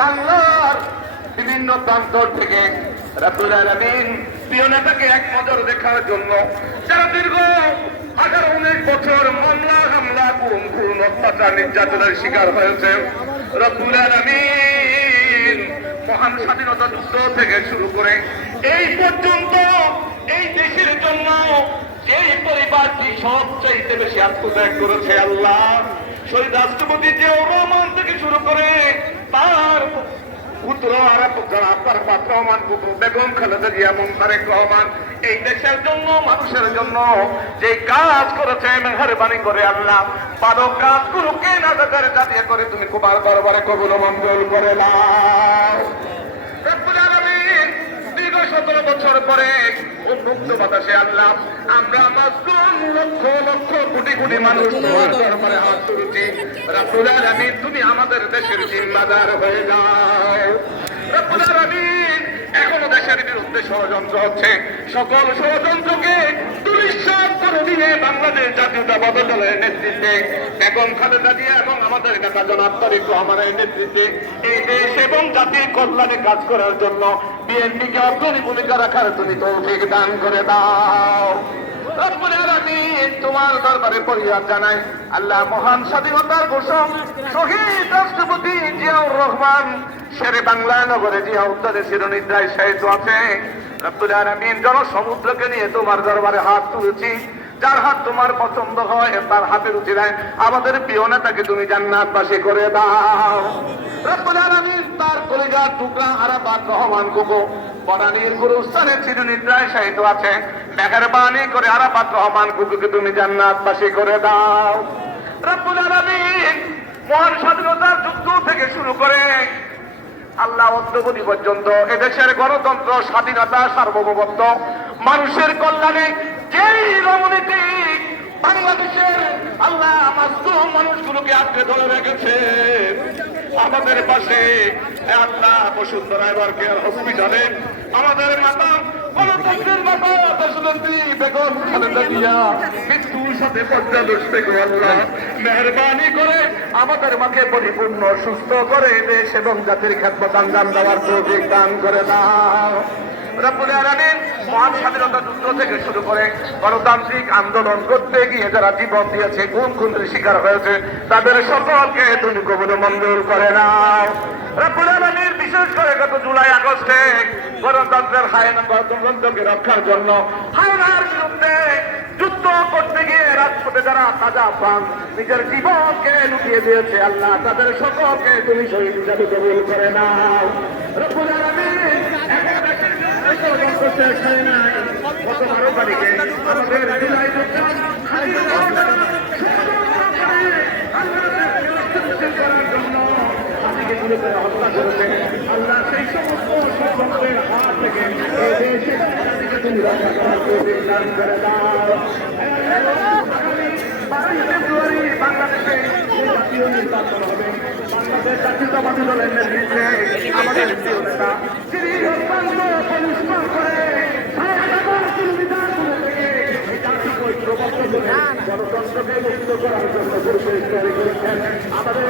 বাংলার বিভিন্ন প্রান্ত থেকে রব্বুল আলামিন প্রিয় নেতাকে এক নজর দেখার জন্য যারা দীর্ঘ 18-19 বছর মামলা হামলা গুম খুন অত্যাচার নির্যাতনের শিকার হয়েছে, রব্বুল আলামিন মহান স্বাধীনতা যুদ্ধ থেকে শুরু করে এই পর্যন্ত এই দেশের জন্য এই পরিবারটি সবচাইতে বেশি আত্মত্যাগ করেছে আল্লাহ, শহীদ রাষ্ট্রপতি জিয়াউর রহমান থেকে শুরু করে তার পুত্র আর আপনার পাত্র রহমান পুত্র বেগম খালেদা জিয়া, তারেক রহমান এই দেশের জন্য মানুষের জন্য যে কাজ করেছে, মেহেরবানি করে আল্লাহ ভালো কাজগুলোকে নাজাতের জাতীয় করে তুমি কুমার দরবারে কবুল মঞ্জুর করে নাও। রব্বুল আলামিন দীর্ঘ 17 বছর পরে মুক্ত বাতাসে আল্লাহ আমরা মাসুম লক্ষ লক্ষ কোটি কোটি মানুষ তোমার দরবারে হাত তুলছি। রব্বুল আলামিন তুমি আমাদের দেশের জিম্মাদার হয়ে যাও। রব্বুল আলামিন এখনো দেশের বিরুদ্ধে ষড়যন্ত্র হচ্ছে, সকল ষড়যন্ত্রকে দুলিশ্বাস করে দিয়ে বাংলাদেশ জাতীয়তাবাদী দলের নেতৃত্বে বেগম খালেদা জিয়া এবং আমাদের নেতা জনাব তারেক রহমানের নেতৃত্বে এই দেশ এবং জাতির কল্যাণে কাজ করার জন্য বিএনপিকে অগ্রণী ভূমিকা রাখার তুমি তৌফিক দান করে দাও। রব্বুল আলামিন তোমার দরবারে ফরিয়াদ জানাই আল্লাহ মহান স্বাধীনতার ঘোষক শহীদ রাষ্ট্রপতি জিয়াউর রহমান শেরে বাংলা নগরে জিয়া উদ্যানে চিরনিদ্রায় শায়িত আছে। রব্বুল আলামিন জনসমুদ্রকে নিয়ে তোমার দরবারে হাত তুলেছি, যার হাত তোমার পছন্দ হয় তার হাতের উচিলায় আমাদের প্রিয় নেতাকে তুমি জান্নাতবাসী করে দাও। রব্বুল আলামিন তার কলিজার টুকরা আরাফাত রহমান কুকু বনানীর গুরুস্থানে চিরনিদ্রায় শায়িত আছে, মেহেরবানি করে আরাফাত রহমান কুকুকে তুমি জান্নাতবাসী করে দাও। রব্বুল আলামিন মহান স্বাধীনতার যুদ্ধ থেকে শুরু করে আল্লাহ অদ্যবধি পর্যন্ত এদেশের গণতন্ত্র, স্বাধীনতা, সার্বভৌমত্ব, মানুষের কল্যাণে যেই রমনীতি বাংলাদেশের আল্লাহ মাসুম মানুষগুলোকে আঁকড়ে ধরে রেখেছে আমাদের পাশে আল্লাহ বসুন্ধরা এবার কেয়ার হসপিটালে আমাদের মাতা গণতন্ত্রের মাতা দেশনেত্রী বেগম খালেদা জিয়া মৃত্যুর সাথে পর্যাদস্তে করে আল্লাহ মেহেরবানি করে আমাদের মাকে পরিপূর্ণ সুস্থ করে দেশ এবং জাতির খেদমত আঞ্জাম দেওয়ার তৌফিক দান করে দাও। রব্বুল আলামিন মহান স্বাধীনতা যুদ্ধ থেকে শুরু করে গণতান্ত্রিক আন্দোলন করতে গিয়ে যারা জীবন দিয়েছে, গুম খুনের শিকার হয়েছে, তাদের সকলকে তুমি কবুল মঞ্জুর করে নাও। রব্বুল আলামিন বিশেষ করে গত জুলাই আগস্টে গণতন্ত্রের গণতন্ত্রকে রক্ষার জন্য হায়নার বিরুদ্ধে যুদ্ধ করতে গিয়ে রাজপথে যারা তাজা প্রাণ নিজের জীবনকে লুটিয়ে দিয়েছে আল্লাহ তাদের সকলকে তুমি শহীদ হিসাবে কবুল করে নাও। রব্বুল আলামিন হত্যা করেছে আল্লাহ সেই সমস্ত ষড়যন্ত্রের হাত থেকে তুমি রক্ষা করার তৌফিক দান করে দাও। ফেব্রুয়ারি বাংলাদেশে জাতীয় নির্বাচন হবে, বাংলাদেশ জাতীয়তাবাদী দলের নেতৃত্বে আমাদের প্রিয় নেতা তিনি অত্যন্ত পরিশ্রম করে গণতন্ত্রকে মুক্ত করার জন্য পরিচয় তৈরি করেছেন। আমাদের